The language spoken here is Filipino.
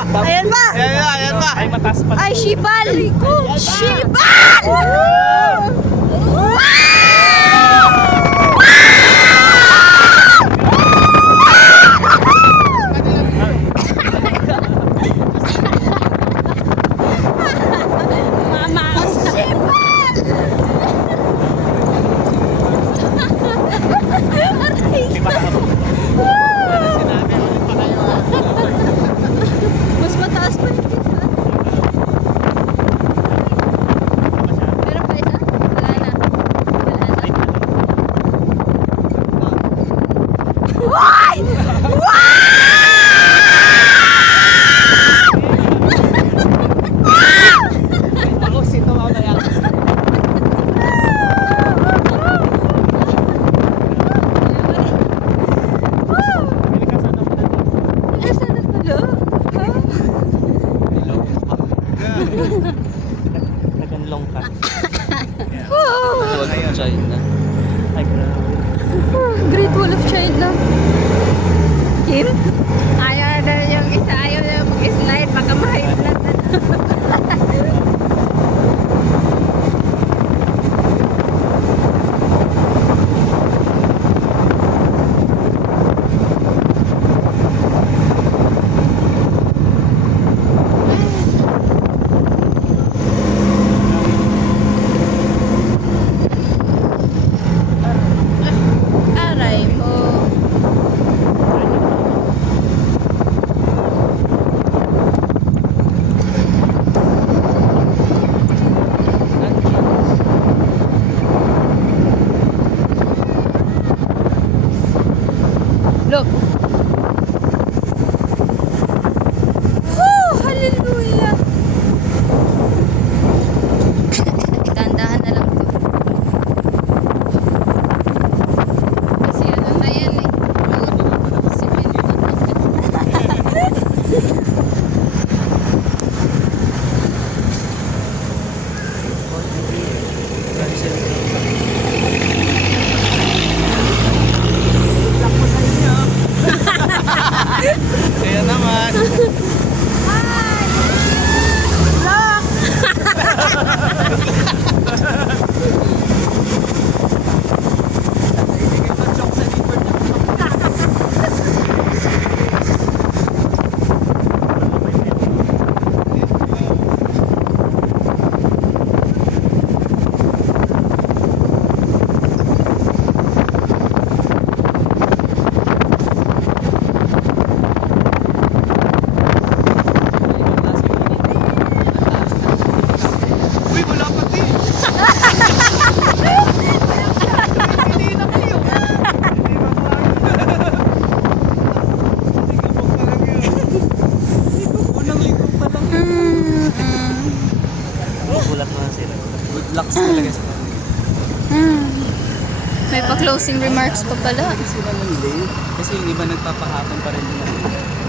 Ayan ba? Ayan ba? Ay, mataas pa. Ay, Shibal! Shibal! Mas mataas pa yung isa. Meron pa isa? Wala na. Why? Ako, sino ako na yan? Asa na pala? Naganlong ka. Huwag ang China. Ay, grabe. Great Wall of China. Kim? Ayaw na yung isa, ayaw na mag-slide, baka ma-high-blood na. Aray mo. Look. Oh, hallelujah. Tandahan na lang to. Kasi ano na yan eh. Simento na. Kaya naman. Uy, wala pa din. Hindi na kayo. Unang ligo pa lang. Gulat na sila. Good luck talaga sa May pa-closing remarks pa pala. sila ng late. Kasi yung iba nagpapahapon pa rin nila.